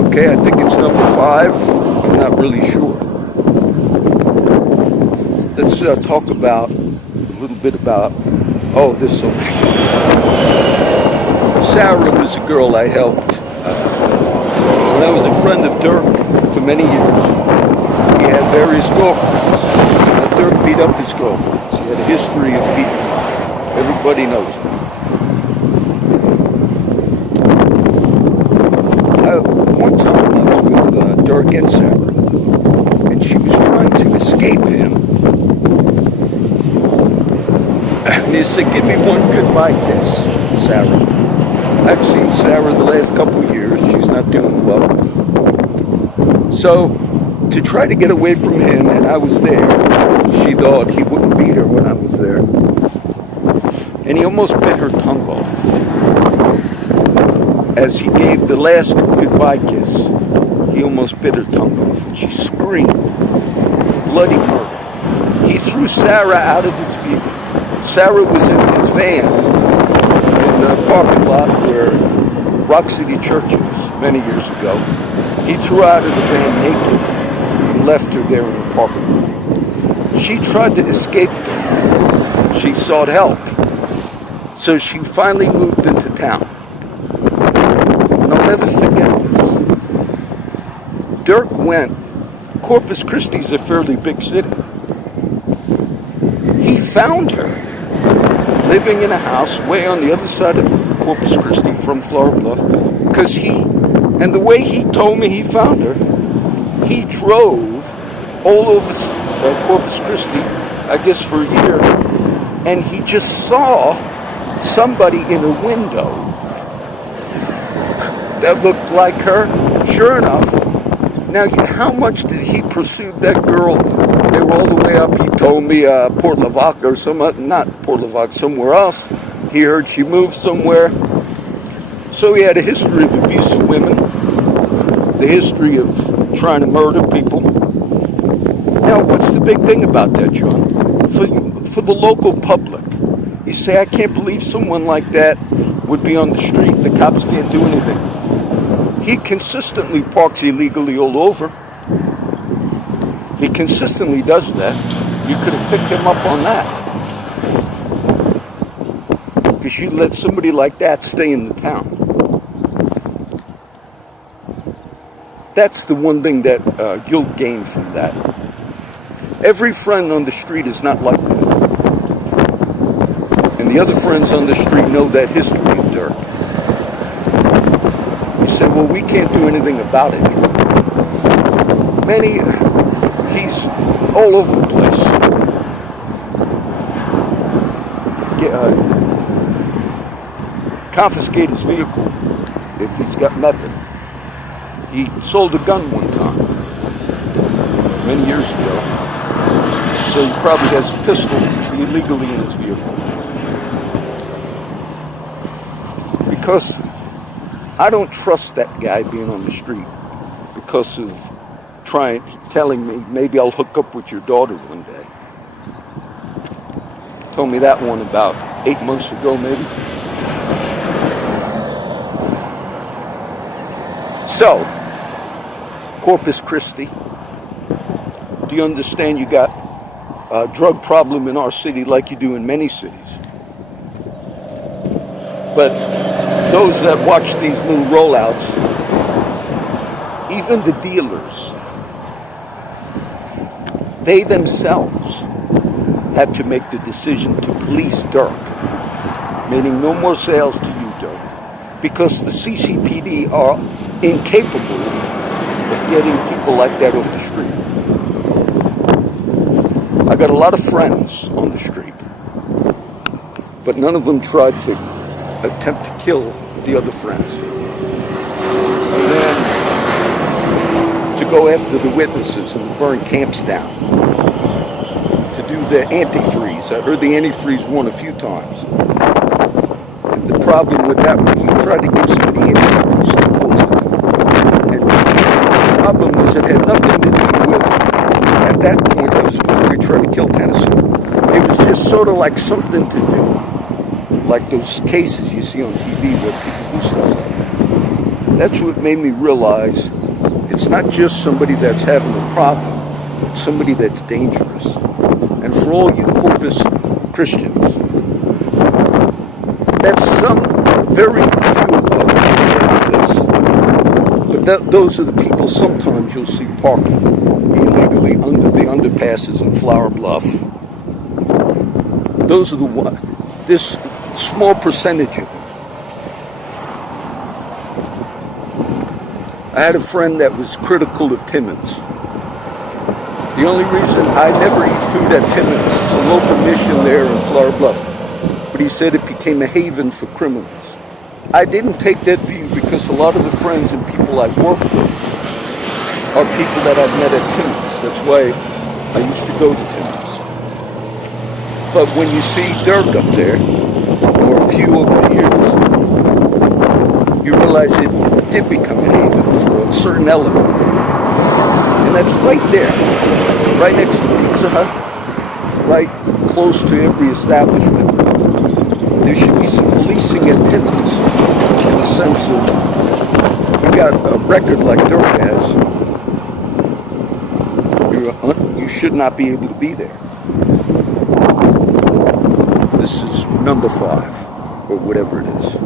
Okay, I think it's number 5. I'm not really sure. Let's talk about a little bit about, this song. Sarah was a girl I helped when I was a friend of Dirk for many years. He had various girlfriends. Now, Dirk beat up his girlfriends. He had a history of beating them. Everybody knows it. One time I was with Dirk and Sarah, and she was trying to escape him. And he said, "Give me one goodbye kiss, Sarah." I've seen Sarah the last couple of years. She's not doing well. So, to try to get away from him, and I was there, she thought he wouldn't beat her when I was there. And he almost bit her tongue off. As he gave the last goodbye kiss, he almost bit her tongue off. And she screamed, bloody murder. He threw Sarah out of his vehicle. Sarah was in his van in the parking lot where Rock City Church is many years ago. He threw her out of the van naked and left her there in the parking lot. She tried to escape him. She sought help. So she finally moved into town. And I'll never forget this. Dirk went. Corpus Christi is a fairly big city. He found her living in a house way on the other side of Corpus Christi from Flower Bluff, because and the way he told me he found her, he drove all over Corpus Christi, I guess for a year, and he just saw somebody in a window that looked like her. Sure enough. Now, how much did he pursue that girl? They were all the way up, he told me, Port Lavac or not Port Lavac, somewhere else. He heard she moved somewhere. So he had a history of abuse of women, the history of trying to murder people. Now, what's the big thing about that, John? For the local public, you say, I can't believe someone like that would be on the street. The cops can't do anything. He consistently parks illegally all over. He consistently does that. You could have picked him up on that. Because you let somebody like that stay in the town. That's the one thing that you'll gain from that. Every friend on the street is not like that. And the other friends on the street know that history of Dirk. You say, well, we can't do anything about it. He's all over the place. Confiscate his vehicle if he's got method. He sold a gun one time, many years ago. So he probably has a pistol illegally in his vehicle. Because I don't trust that guy being on the street because of telling me maybe I'll hook up with your daughter one day. Told me that one about 8 months ago, maybe. So, Corpus Christi, do you understand you got a drug problem in our city like you do in many cities? But those that watch these little rollouts, even the dealers, they themselves had to make the decision to police Dirk, meaning no more sales to you, Dirk, because the CCPD are incapable of getting people like that off the street. I got a lot of friends on the street, but none of them tried to attempt to kill the other friends. And then to go after the witnesses and burn camps down. To do the antifreeze. I heard the antifreeze one a few times. And the problem with that was he tried to give somebody antifreeze to poison them. And the problem was it had nothing to do with, at that point, that was before he tried to kill Tennessee. It was just sort of like something to do. Like those cases you see on TV where people do stuff like that. That's what made me realize it's not just somebody that's having a problem, it's somebody that's dangerous. And for all you Corpus Christians, that's some very few of this. But those are the people sometimes you'll see parking illegally under the underpasses in Flower Bluff. Those are the one. This small percentage of them. I had a friend that was critical of Timmons. The only reason I never eat food at Timmons, it's a local mission there in Flower Bluff, but he said it became a haven for criminals. I didn't take that view because a lot of the friends and people I work with are people that I've met at Timmons. That's why I used to go to Timmons. But when you see Dirk up there, or a few over the years, you realize it did become a haven for a certain element. And that's right there, right next to Pizza Hut, right close to every establishment. There should be some policing at Timmons in the sense of, you got a record like Dirk has, you should not be able to be there. This is number 5, or whatever it is.